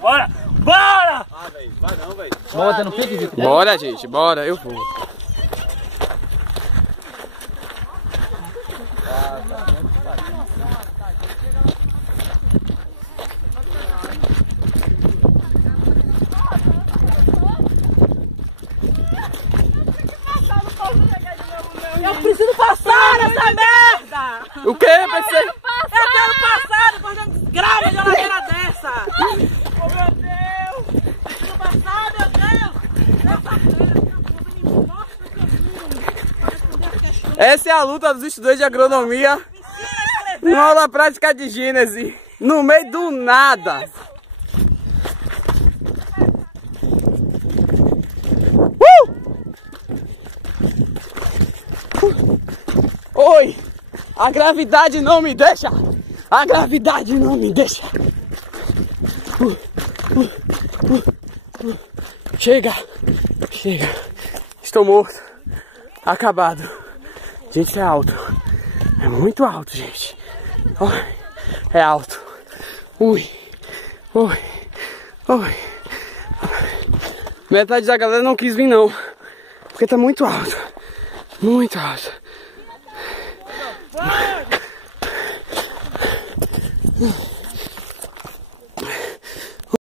bora! Bora! Ah, velho, vai não, velho. Bora, não fique, Vitor. Bora, gente, bora, eu vou. Eu preciso passar nessa merda! O quê? Pensei... Eu quero passar depois de uma desgrama de uma ladeira dessa! Oh, meu Deus! Preciso passar, meu Deus! Essa é a luta dos estudantes de agronomia numa aula prática de Gênese, no meio do nada. Oi! A gravidade não me deixa! A gravidade não me deixa! Chega! Chega! Estou morto! Acabado! Gente, isso é alto! É muito alto, gente! É alto! Ui! Ui! Ui! Metade da galera não quis vir não, porque tá muito alto! Muito alto!